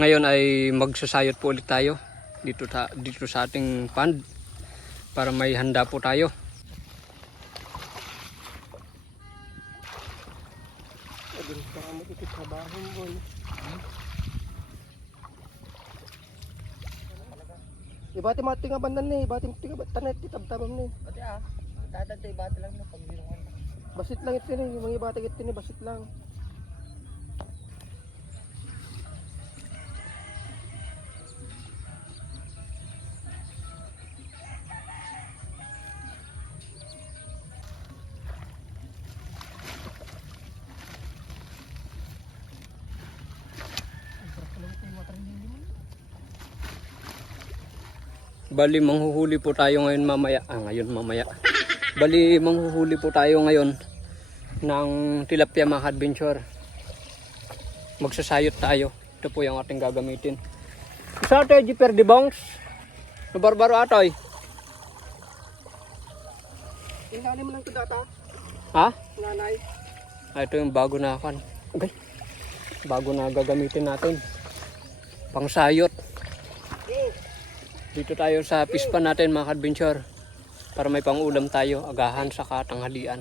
Ngayon ay magsasayot po ulit tayo dito sa ating pond para may handa po tayo. Ibati mati nga bandan ni, ibati tinga tanet titab-tabam ni. Bati tatad ibati lang no pagbilungan. Basit lang ito ni, yung mga ibati ito ni basit lang. Bali manghuhuli po tayo ngayon mamaya. Bali manghuhuli po tayo ngayon ng tilapia mga adventure. Magsasayot tayo. Ito po yung ating gagamitin. Isa tayo jiper di bongs. Nabarbaro atoy. Inani mo lang ito data, Ha? nanay. Ito yung bago na kan. Okay. Bago na gagamitin natin. Pangsayot. Dito tayo sa pispan natin mga adventure para may pangulam tayo, agahan sa katanghalian,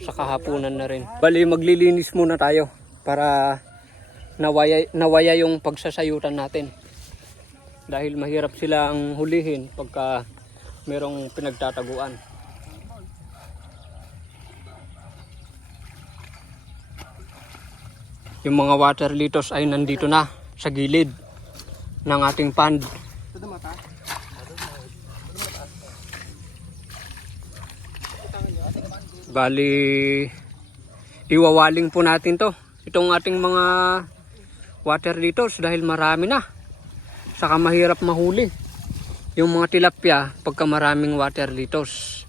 sa kahapunan na rin. Bali maglilinis muna tayo para nawaya yung pagsasayutan natin. Dahil mahirap silang hulihin pagka merong pinagtataguan. Yung mga water litos ay nandito na sa gilid ng ating pond. Ito mata. Bali, iwawaling po natin to. Itong ating mga water litos dahil marami na. Saka mahirap mahuli. Yung mga tilapia pagka maraming water litos.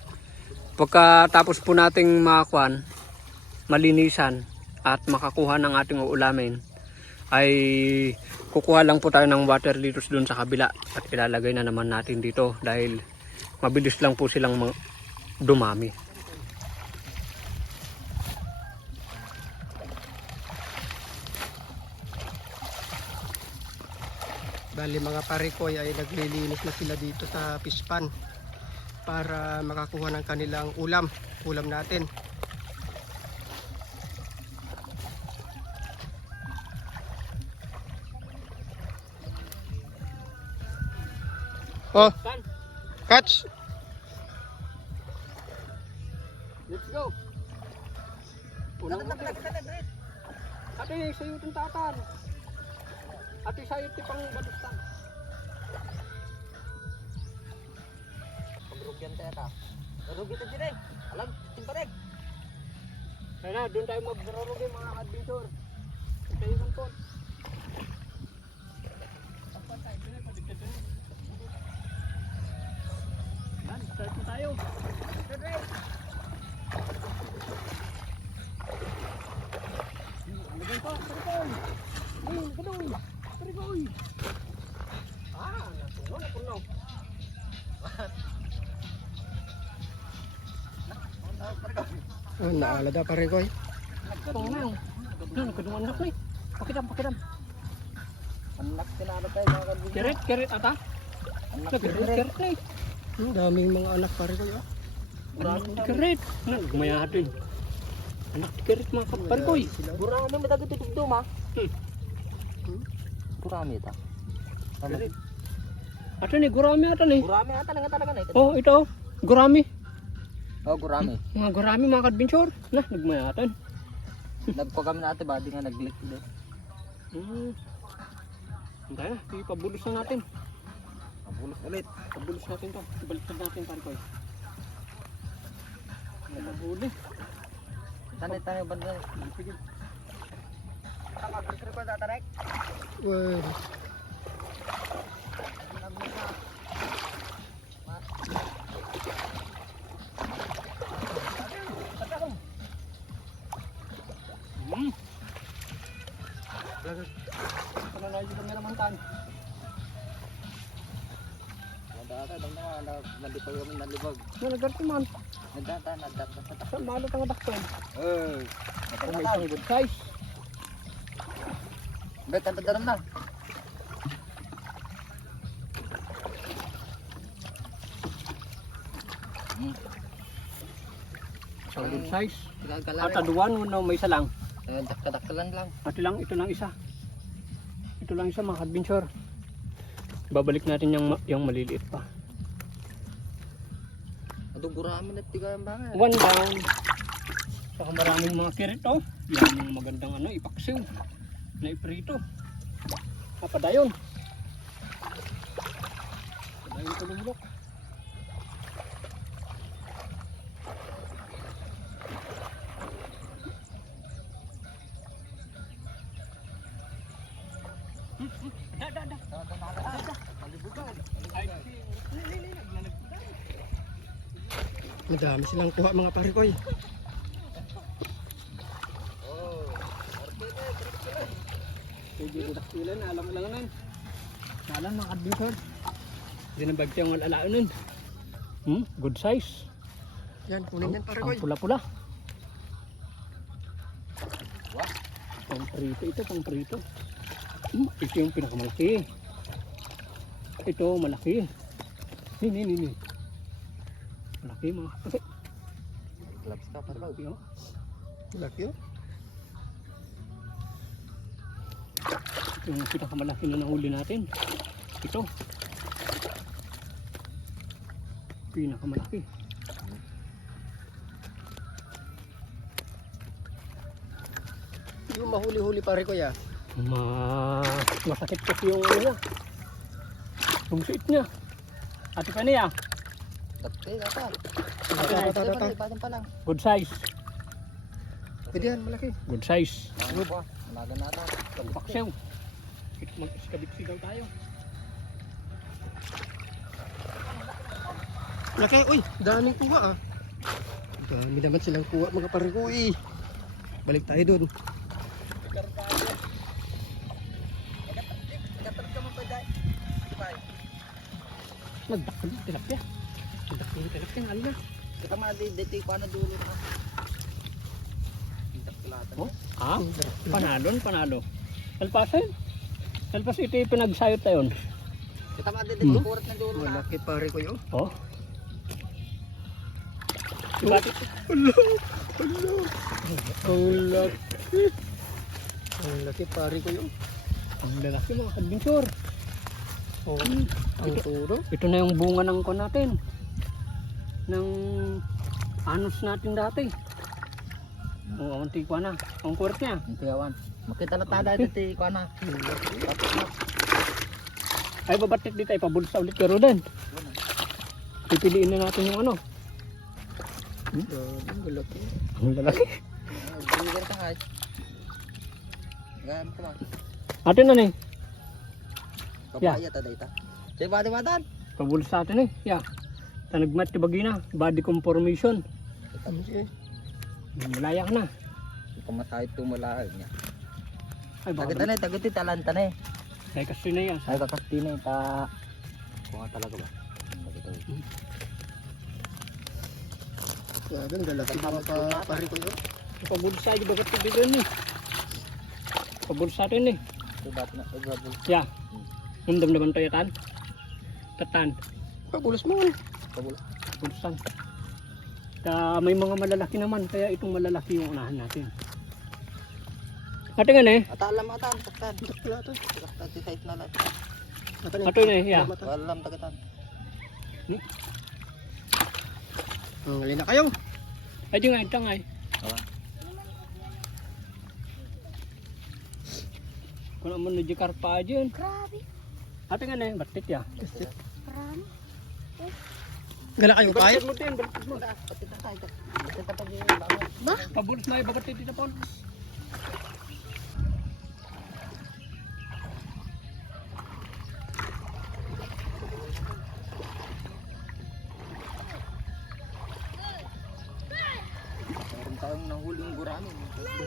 Pagkatapos po nating makakuan, malinisan at makakuha ng ating uulamin, ay kukuha lang po tayo ng water litos dun sa kabila at ilalagay na naman natin dito dahil mabilis lang po silang dumami. Bali mga parikoy ay naglilinis na sila dito sa pispan para makakuha ng kanilang ulam natin. Oh, catch. Let's go. Unang ate sayo itong tatar. Ate sayo tipang balustan. Pagrugyan tayo ta. Rugi ta dire. Alam timparek. Kaya na, doon tayo magdarurugi mga adventure. Ito yung po. Yan, start na tayo. Lagay pa, parikoy. Gadoy. Parikoy. Napuno. Naalada parikoy. Nagkadungan. Nagkadungan na ko eh. Pakidam. Anak tinalo tayo mga kalbin. Kerit ata. Kerit eh. Daming mga anak parikoy. Kerit. Gumayatin. Anak kerit mga parikoy. Burami mo tayo tutugdum ha. Burami ta. Kerit. Ato ni gurami ata ni. Burami ata nga talaga na. Oh, ito. Gurami. Oh, gurami. Mga gurami mga adventure. Na, nagmayatan. Nagpagam na ate badi nga nag-click doon. Hintay na, ipabulos na natin. Pabulos ulit. Pabulos natin to. Ibaliktad natin parikoy. Nagabuli. Tanay tayo banda. Sige. Tama, picture ko tatarek. Well, Ano na yung kameraman tan? Nalipag kami nalibag. Nagarte man. Nagdata. Saan malo tanga dakton? Eh. May isang good size. Bet, ang tadaram na. Sa good size. Gagalan. At aduan mo na may isa lang. Dakadakalan lang. Ito lang isa. Ito lang isa mga adventure. Babalik natin yung maliliit pa. Adong guramin at tiga ang bangay. One down. Saka maraming mga kirito. Yan yung magandang ipaksiw. Na iprito. Padayon. Padayon ko lumulok. Madami silang kuha mga pare ko. Sige, didaktilan. Alam lang nun. Alam mga adventure. Hindi na bagtiyang walalaan nun. Good size. Yan, kunin yan pare ko. Ang pula-pula. Pang prito ito, pang prito. Ito yung pinakamalaki. Ito malaki. Ni. Malaki mga kasi. Labs ka pa. Malaki oh. Laki oh. Ito yung pinakamalaki na nahuli natin. Ito. Pinakamalaki. Yung mahuli-huli pare ko ya. Masakit kasi yung niya. Yung suit niya. Ate ka niya. Dati, data. Tata. Batang pa lang. Good size. Pwede yan, malaki. Good size. Ano ba? Malaga na ata. Paksew. Mag-iskabit-sigaw tayo. Laki, uy, daming kuha ah. Dami naman silang kuha mga pare ko eh. Balik tayo dun. Nagdakli, tilapia. Nagdakli, tilapia, ano na. Kita man dito ko ano dulo na. Daklatan. Oh, panalo. Alpasan. Alpas ito yung pinagsayot tayo. Kita man dito kurat na dulo na. Malaki pare ko yun. Oh. Dibati. Ang laki. Ang laki pare ko yun. Ang lalaki mga adventure. Oh, ang turo. Ito na yung bunga ng kon natin. Ng anos natin dati. Oo, ang tikwa na. Ang kurat niya. Ang tiyawan. Makita na tada dito ko na. Ay, babatit dito. Ipabulsa ulit pero din. Pipiliin na natin yung ano. Ang laki. Ang lalaki. Bigyan ka guys. Gan ka ba? Atin na ni. Papaya ta data. Say badi-badan. Pabulsa atin eh. Yeah. Tanagmat tibagi na. Body conformation. Malaya ka na. Kumasahit tumulaag niya. Ay, baka Tagitan tagiti talanta na eh. Ay, kasi na yan. Ay kakasti na ta. Kung talaga ba? Grabe, ang lalaki mga pare ko yun. Pabulsa yung bagat dito ni. Pabulsa atin eh. Sudat na ibabul. Yeah. Namdam-daman tayo tan. Tatan. Pabulos mo. Kabul. Pabulsan. May mga malalaki naman. Kaya itong malalaki yung unahan natin. Ate nga na eh. Atalam atan taktan. Dakla to. Taktan si size na lang. Ato na eh. Yeah. Walam tagatan. Ang alin na kayo. Ay, di nga. Ito nga eh. Awa. Kung naman na di karpa dyan. Grabe. Ate nga na eh. Batit ya. Marami. Gala kayo tayo. Batit mo din. Batit mo. Pati ta tayo. Pati ta pag bangon. Pabulis na yung bagat dito po. Meron tayong nahuling gurami.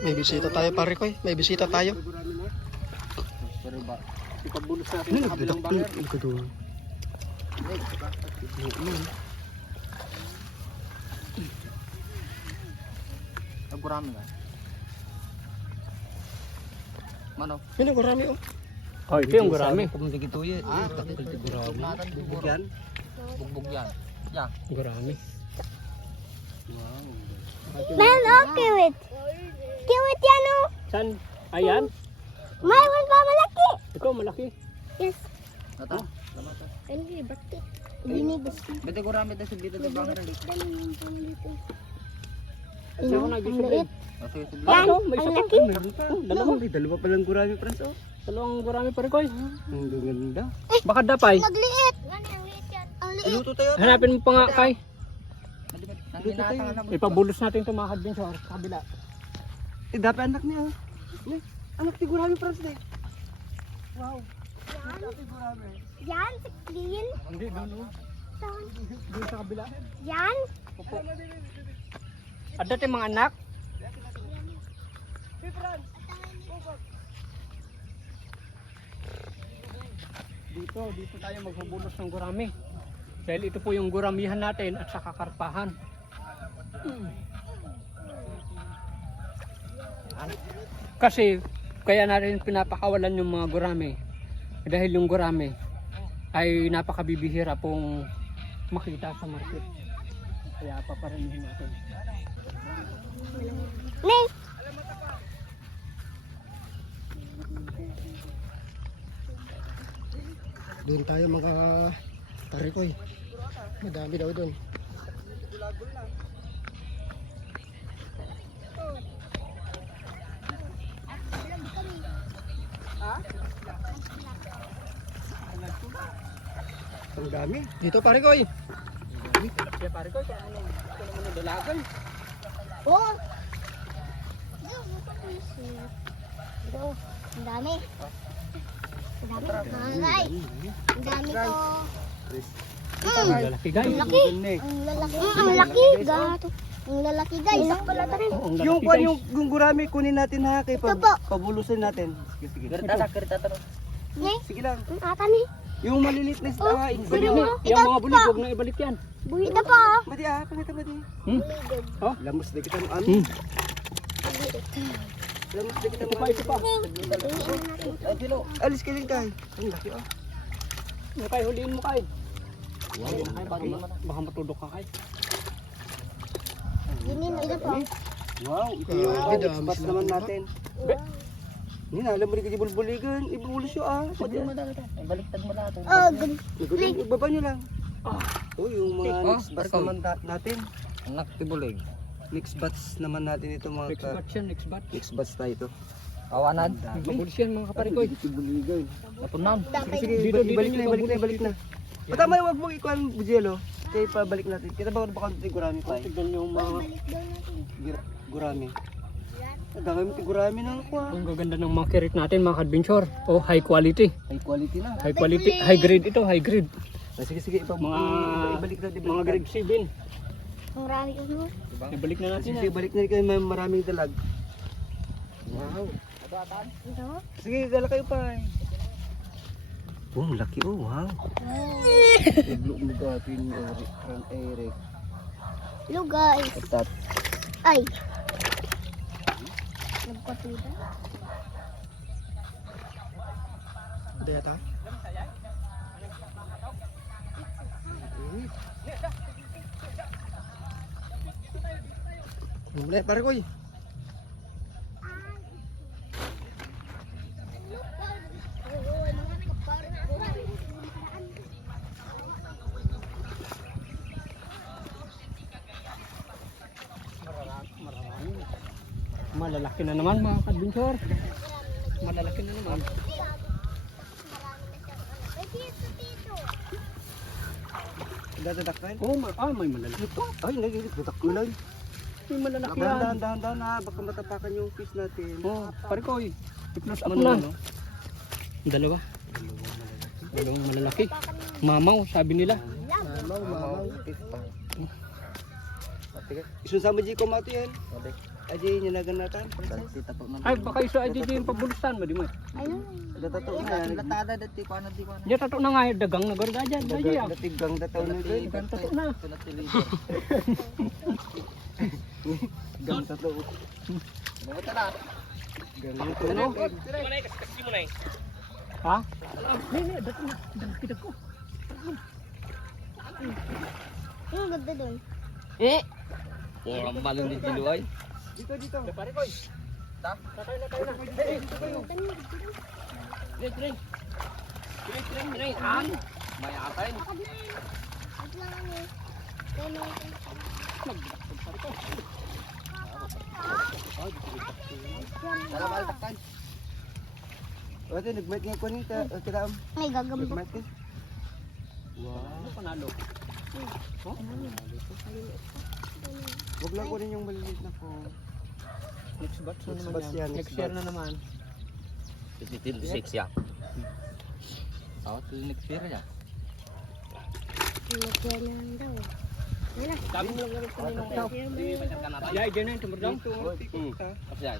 May bisita tayo pare ko eh. May bisita tayo. Pero ba? Ipabulis natin Ano sa kabilang banger. nagdadak? Ito doon. Ang gurami nga. Mano? Yan ang marami oh. Oh, ito yung gurami. Kung digito yun. Pati gurami. Bugbog yan. Bugbog yan. Yeah. Gurami. Man, oh, kiwit. Kiwit yan, oh. Saan? Ayan? Mayroon pa malaki. Ikaw malaki. Yes. Ata. Ano yung batik? Binibas ko. Bete ko rami tayo dito sa bangka rin. Kasi ako Ang nag-isip liit. Okay, so Yan, Ano? May ang isa laki. pa. Dalawa. Dalawa palang gurami, Franz. Oh. Dalawang gurami pa rin ko. Ang ganda. Baka dapay. Nagliit. Ang liit yan. Ang liit. luto tayo. Hanapin mo pa nga kay. Nanginata na. Ipabulos natin ito mga kadbensor sa kabila. Eh, dapat anak niya. Oh. Anak ni gurami, Franz. Wow. Yan, si Clean. Hindi, doon o. Doon sa kabila. Yan. Opo. At dati mga anak. Dito tayo magbubulos ng gurami. Dahil ito po yung guramihan natin at saka karpahan. Kasi kaya natin pinapakawalan yung mga gurami. Dahil yung gurami ay napakabibihira pong makita sa market. Kaya paparamihin natin. Nay. Doon tayo mga tarikoy. Madami daw doon. Ang dami. Dito parikoy. Kaya pare ko, kaya ano naman dalagan. Oh. Ito. Ang dami. Ang dami. Ay. Ang dami ko. Ang lalaki guys. Ang laki. Ang lalaki. Ang laki. Gato. Ang lalaki guys. Isak pala tayo. Oo, ang Yung lalaki kwan guys. yung gurami kunin natin ha kay Ito po. pabulusin natin. Sige sige. Kerita tayo. Nay. Sige lang. Ang ata ni. Yung maliliit na isda ha, Pwede Balik mo. na. Yung mga bulig, huwag na ibalik yan. Ito pa. Madi ah, pakita mo di. Hmm? Oh, Lamos na kita ano. hmm. Lamos na kita Ito pa, ito pa. Ay, dilo. Alis ka din kay. Ang laki oh. Yung kay, huliin mo kay. Baka matudok ka kay. Ginin. Ito pa. Wow, ito yung spots naman natin. Hindi na, alam mo rin kasi bulbuligan. Ibubulis yun ah. Pwede mo dali tayo. Baliktad mo lahat. Oh, good. Nagulong, ibaba nyo lang. Ah. Oh, yung mga Oh, next batch barko. naman natin. Anak tibulig. Next batch naman natin ito mga Next batch yan, next batch. Next batch tayo ito. Kawanan. Mabulis yan mga kaparikoy. Buligan. Napunan. Sige, sige, Dito, dito, ibalik na, dito, ibalik na, dito. ibalik na. Patama, huwag mong ikuhan, Bujielo. Kaya pabalik natin. Kita ba baka ito gurami pa eh? Tignan yung mga... Balik daw natin. Gurami. Dami mo gurami na ako ah. Ang gaganda ng mga kirit natin mga kadventure. Oh, high quality. High quality na. High quality, high grade ito, high grade. Sige, sige, ibalik na, Mga grade 7. Ang rami ko mo. Ibalik na natin Sige, yan. balik na rin kayo, may maraming dalag. Wow. Ito. Sige, dala kayo pa eh. Oh, laki oh, wow. Iblok mo gatin, Eric. Hello guys. Atat. Ay. Nagkatuda. Daya ta? Mulai pare koy. Malalaki na naman mga kadventure. Malalaki na naman. Dadadaktan. Oh, may malalaki pa. Ay, nagdadak ko lang. May malalaki yan. Dahan-dahan na, baka matapakan yung fish natin. Oh, pare ko eh. I-close up Ano, na. ano? Dalawa. Dalawang malalaki. Mamaw, sabi nila. Mamaw. Isun sama di ko mati yan. Aji nyanagan natin. Ay, baka iso ay di yung pabulusan mo, di mo. Ano? Datato na yan. Latada dati ko ano di ko ano. Diyan tato na nga, dagang na garga dyan. Dyan. Datigang dataw na din. Dagang tato na. Sulat si leader. Gang tato. Ano tala? Gang ito no. Ha? Hindi, dato na. Kita ko. Ang ganda dun. Eh. Orang maling di Jiluay. Dito, dito. Pare ko. Kakain na tayo na. Hey, ito kayo. Tring. An. May atin. Wait lang kami. Tara, malaktan. O, ito, nag-mic nga ko nito. Kita, May gagambok. nag-mic ka. Ano panalo? Huwag lang kunin yung maliliit na phone. Next batch na Next naman batch yan. yan, Next next year batch. na naman. 26 ya. Awat next year ya. Nag-share na lang daw. Dami mo lang ganun sa ninong. Kan Yeah, dyan na yung tumurdang. Apa sih?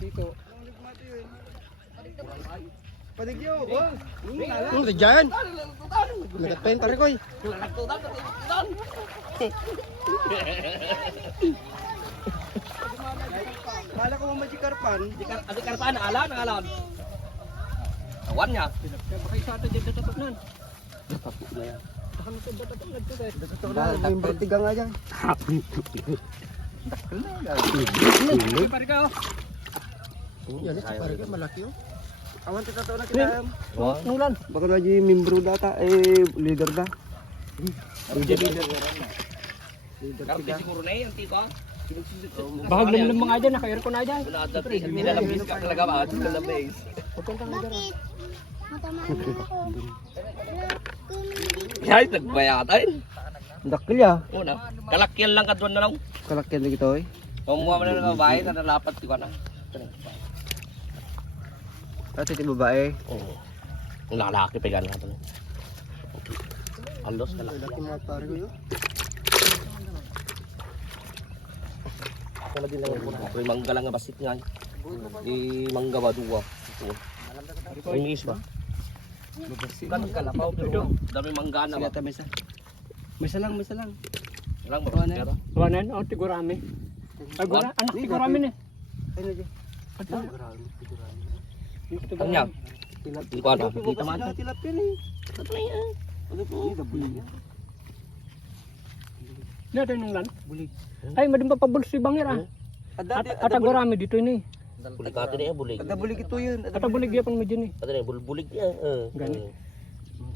Dito. Padigyo! Ano dyan? Nagatayin, pare ko. Kala ko magic carpan. Adik karpaan alam. Awannya. Baka isa ata dyan tatapos nan. Baka nagtatapos na dito guys. May bertiga nga dyan. Pare ka oh. Yan, ito pare ko, malaki oh. Awan kita taon na kita. Nulan. Baka na di membro data, leader da. Leader. Karpi siguro na yung tiko. Bahag lang mga dyan. Naka-aircon na dyan. Wala ata nilalabis ka talaga ba? Nilalabis. Bakit? Matamaan na ako. Ay, nagbayatan. Dakil ya. Una, kalakyan lang kadwan na lang. Kalakyan na kita eh. Kumuha mo na ng babae na nalapat ko na. At ito babae. Oo. Ang lalaki pa gano'n natin. Alos na lang. Laki mga pare ko yun. Ako na din lang yung muna. May mangga lang nga basit nga. Di mangga ba duwa. Inis ba? Kan kalapaw pero dami mangga na ba? Sige, mesa. Mesa lang. Lang ba? Pero Wanan, oh, tigurami. Ay, gura, anak tigurami ni. Ano dyan? kanya. Di ko ano, di taman. Tilap yan eh. Ano po? Hindi, bulig yan. Dito tayo nung lan. Bulig. Ay, madimba pa bulsi bangir ah. Ata gurami dito ni. Bulig ka din eh, bulig. Ada bulig ito yun. Ata bulig yapon mo dyan ni. Ada bulig niya. Gani.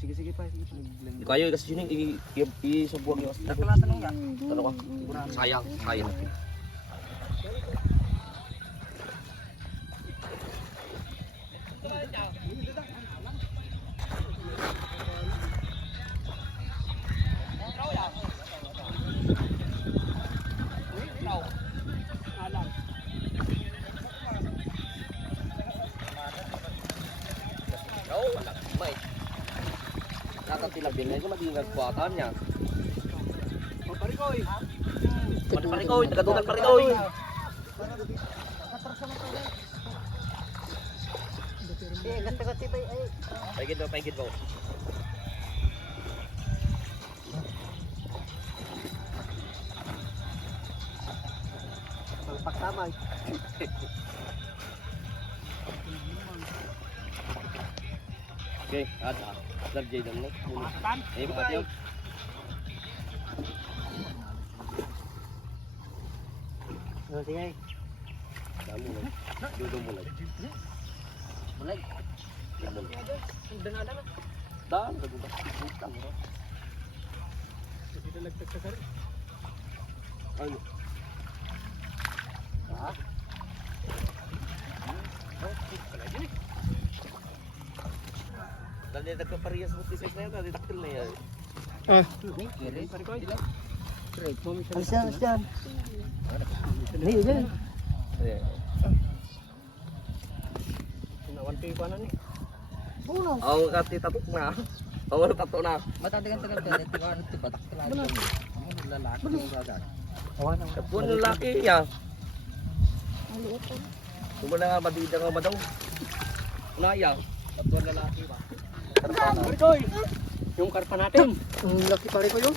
Sige pa. Di kayo kasi sini i sebuah ni. Dakla tanong ya. Tanong ka. Sayang. Nakatilab din ko maging kuwatan niya. Parikoy, tagadugan parikoy. Paigid mo. Pagtamay. Okay, ada. Darjay lang na. Eh, makatiyo. Sige. Damo lang. Dudong mo lang. Bulig. Dan, dudong. Utang mo. Ano? Ah? Dali nagkaparehas mo t-shirt na yun, dali taktil na yan. Asyan. Nih, yan. Nawan pa na ni. Oh, kati tatok na. Oh, tatok na. Matatagal-tagal ka. Ito ka, ito batak ka lang. Lalaki mo agad. Kapun lalaki ya. Kumo na nga madida nga madaw. Naya. Kapun lalaki ba? Parikoy. Yung karpa natin. Ang laki pare ko yun.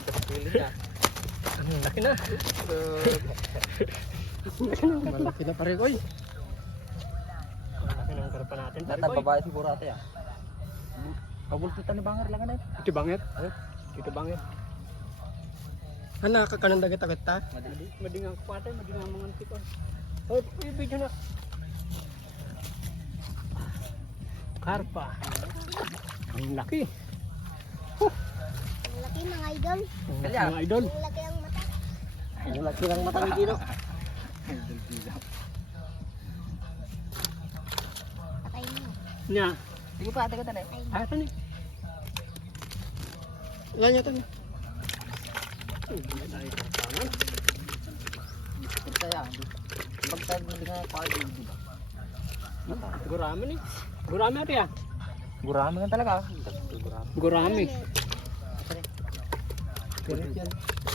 Laki na. Malaki na pare ko yun. Laki ng karpa natin. Nata Parikoy. babae siguro ate ya. Kabultutan ni bangar lang na. Ito bangir. Ito bangir. Anak ka kanang dagat-dagat ta? Madingang kupatay, madingang mga antikon. Oh, video na. Karpa. Ang laki. Ang laki mga idol. Ang laki mga idol. Ang laki ang mata. Ang laki ng mata ni Dino. Patay mo. Nya. Sige pa, taga tanay. Ito ni. Yan yun ito. Saya. Pagtag mo nga pa din. Gurami ni. Gurami ate ya. Gurami nga talaga. Gurami.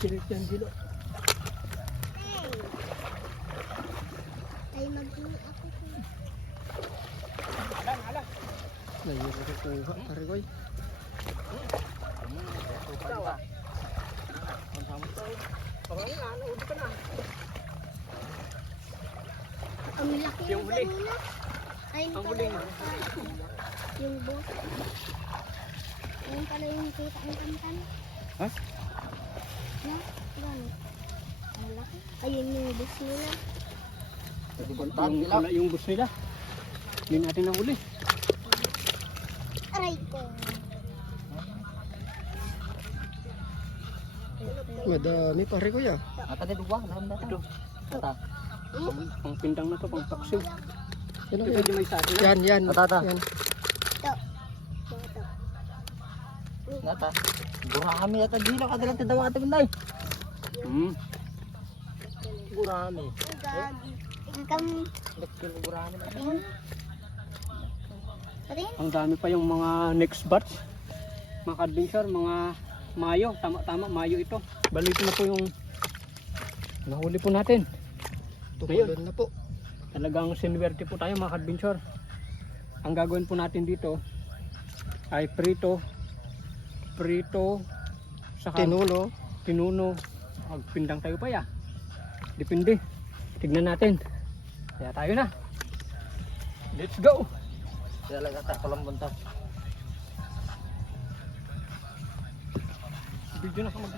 Kilit yan dilo. Ay mag-uwi ako. Nahihirap ko kuha, pare koy. Ang laki Yung ng huli. kanina. Ay, Ang huli nga. yung boss. Ayun pala yung kita ng kantan. Ha? Na, gano? Ang laki. Ayun yung boss nila. Yung bus nila. Hindi natin nahuli. Aray ko. Madami pare koy ah. Ata de duwa, naman na ito. Ata. Pang pindang na to, pang paksiw. Yan, Ito pwede may sa atin. yan, yan. Tata. Yan. Ito. Ito. Ata. Gurami ata Dino kadalang tindawa ata bunday. Gurami. Ang gagi. Ikam. Dekil gurami. Rin. Rin. Ang dami pa yung mga next batch. Mga adventure, mga Mayo. Tama, Mayo ito. Balito na po yung nahuli po natin. Tukulon na po. Talagang sinwerte po tayo mga adventure. Ang gagawin po natin dito ay prito, saka Tinulo. tinuno. Magpindang tayo pa ya. Depende. Tignan natin. Kaya tayo na. Let's go! Kaya lang ata palang bunta. Video na ka mag